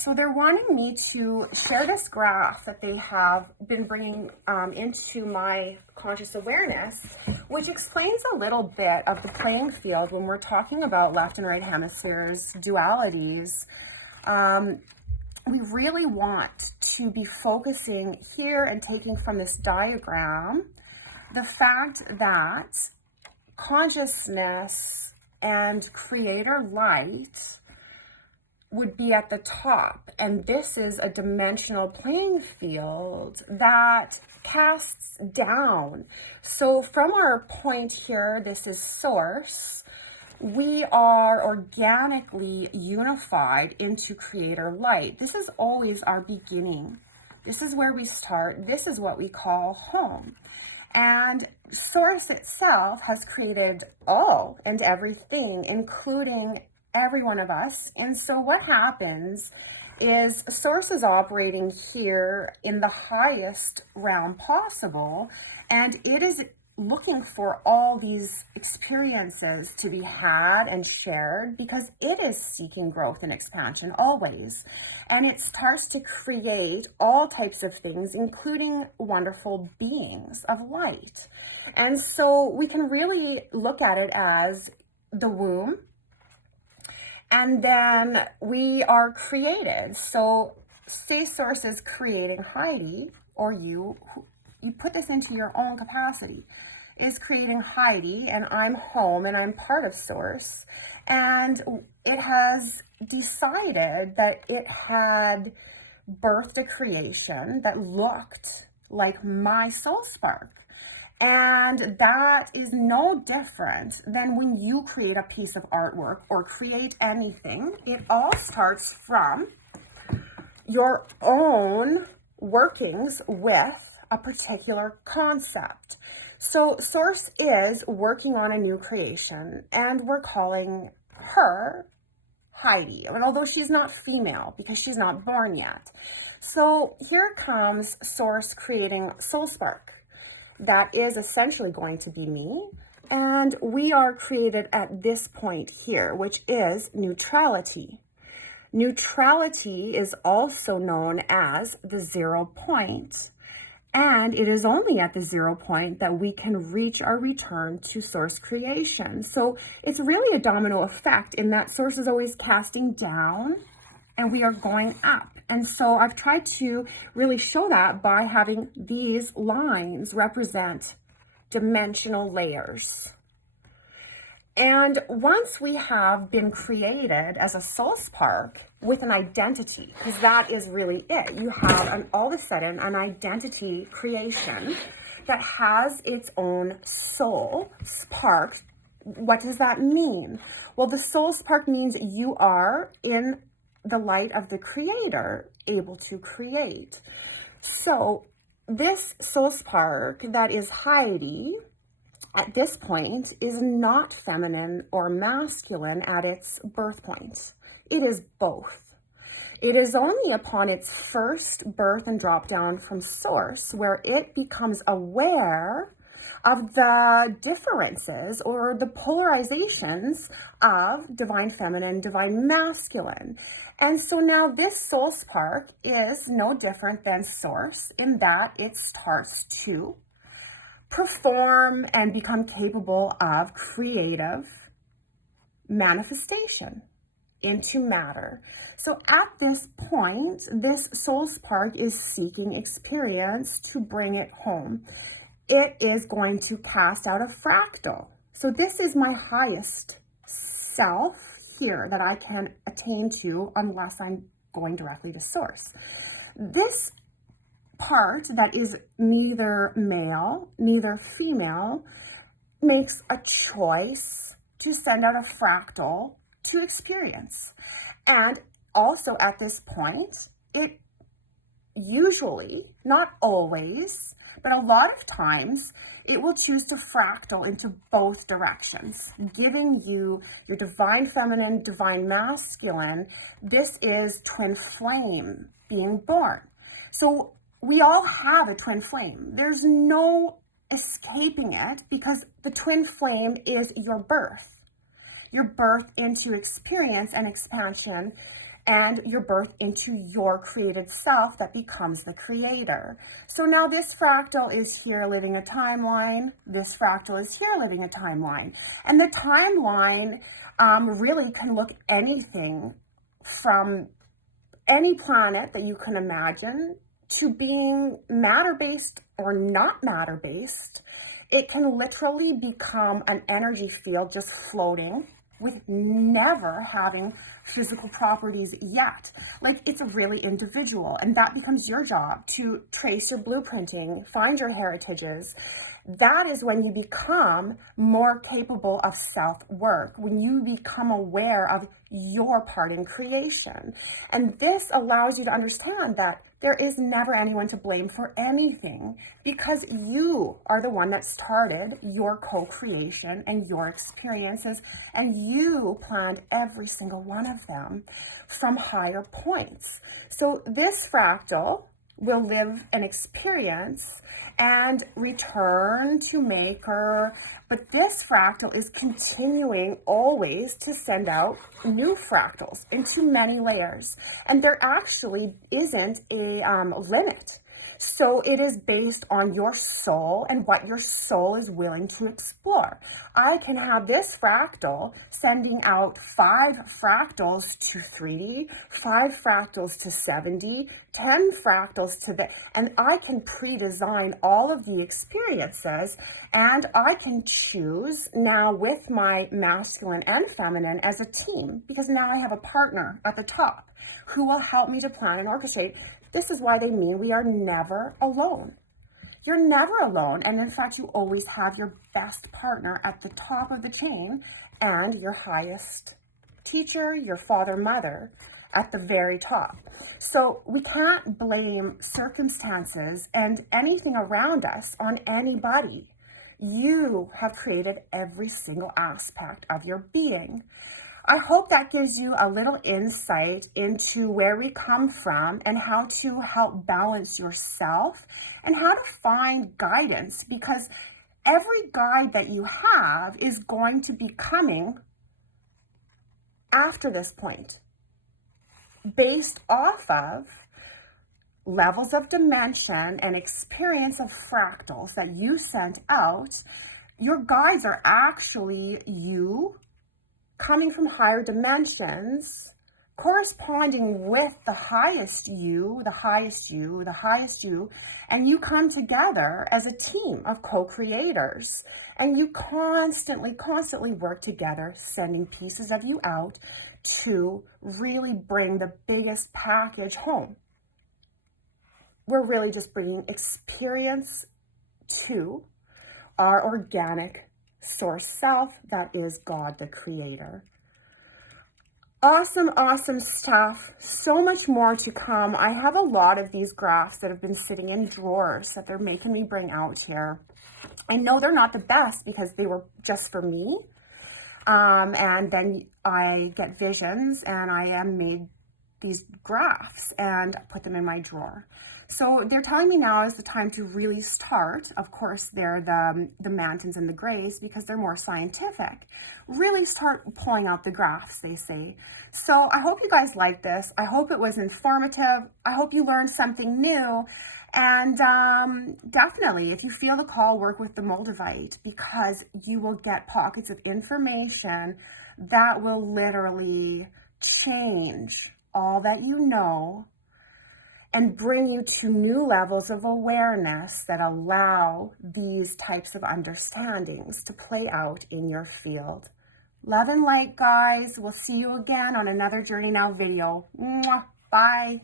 So they're wanting me to share this graph that they have been bringing into my conscious awareness, which explains a little bit of the playing field when we're talking about left and right hemispheres, dualities. We really want to be focusing here and taking from this diagram the fact that consciousness and creator light would be at the top, and this is a dimensional playing field that casts down. So from our point here, this is source, we are organically unified into creator light. This is always our beginning. This is where we start. This is what we call home. And source itself has created all and everything, including every one of us. And so what happens is source is operating here in the highest realm possible, and it is looking for all these experiences to be had and shared because it is seeking growth and expansion always. And it starts to create all types of things, including wonderful beings of light. And so we can really look at it as the womb, and then we are created. So say source is creating Heidi, or you put this into your own capacity, is creating Heidi, and I'm home and I'm part of source. And it has decided that it had birthed a creation that looked like my soul spark. And that is no different than when you create a piece of artwork or create anything. It all starts from your own workings with a particular concept. So source is working on a new creation, and we're calling her Heidi, and although she's not female because she's not born yet. So here comes source creating soul spark. That is essentially going to be me, and we are created at this point here, which is neutrality. Neutrality is also known as the 0 point. And it is only at the 0 point that we can reach our return to source creation. So it's really a domino effect in that source is always casting down and we are going up. And so I've tried to really show that by having these lines represent dimensional layers. And once we have been created as a soul spark with an identity, because that is really it, you have all of a sudden an identity creation that has its own soul spark. What does that mean? Well, the soul spark means you are in the light of the creator, able to create. So this soul spark that is Heidi at this point is not feminine or masculine at its birth point. It is both. It is only upon its first birth and drop down from source where it becomes aware of the differences or the polarizations of divine feminine, divine masculine. And so now this soul spark is no different than source in that it starts to perform and become capable of creative manifestation into matter. So at this point, this soul spark is seeking experience to bring it home. It is going to cast out a fractal. So this is my highest self here that I can attain to unless I'm going directly to source. This part that is neither male, neither female, makes a choice to send out a fractal to experience. And also at this point, it usually, not always, but a lot of times, it will choose to fractal into both directions, giving you your divine feminine, divine masculine. This is twin flame being born. So we all have a twin flame. There's no escaping it because the twin flame is your birth into experience and expansion and you're birthed into your created self that becomes the creator. So now this fractal is here living a timeline. This fractal is here living a timeline. And the timeline really can look anything from any planet that you can imagine to being matter-based or not matter-based. It can literally become an energy field just floating with never having physical properties yet. Like, it's really individual, and that becomes your job to trace your blueprinting, find your heritages. That is when you become more capable of self-work, when you become aware of your part in creation. And this allows you to understand that there is never anyone to blame for anything, because you are the one that started your co-creation and your experiences, and you planned every single one of them from higher points. So this fractal will live an experience and return to maker, but this fractal is continuing always to send out new fractals into many layers, and there actually isn't a limit. So it is based on your soul and what your soul is willing to explore. I can have this fractal sending out 5 fractals to 3D, 5 fractals to 7D, 10 fractals to the, and I can pre-design all of the experiences, and I can choose now with my masculine and feminine as a team, because now I have a partner at the top who will help me to plan and orchestrate. This is why they mean we are never alone. You're never alone. And in fact, you always have your best partner at the top of the chain and your highest teacher, your father, mother at the very top. So we can't blame circumstances and anything around us on anybody. You have created every single aspect of your being. I hope that gives you a little insight into where we come from and how to help balance yourself and how to find guidance, because every guide that you have is going to be coming after this point based off of levels of dimension and experience of fractals that you sent out. Your guides are actually you coming from higher dimensions, corresponding with the highest you, the highest you, the highest you, and you come together as a team of co-creators, and you constantly work together, sending pieces of you out to really bring the biggest package home. We're really just bringing experience to our organic source self that is God the Creator. Awesome stuff. So much more to come. I have a lot of these graphs that have been sitting in drawers that they're making me bring out here. I know they're not the best because they were just for me. And then I get visions and I am made these graphs and put them in my drawer. So they're telling me now is the time to really start. Of course, they're the MANTANs and the GREYS because they're more scientific. Really start pulling out the graphs, they say. So I hope you guys like this. I hope it was informative. I hope you learned something new. And definitely, if you feel the call, work with the Moldavite, because you will get pockets of information that will literally change all that you know and bring you to new levels of awareness that allow these types of understandings to play out in your field. Love and light, guys. We'll see you again on another Journey Now video. Mwah. Bye.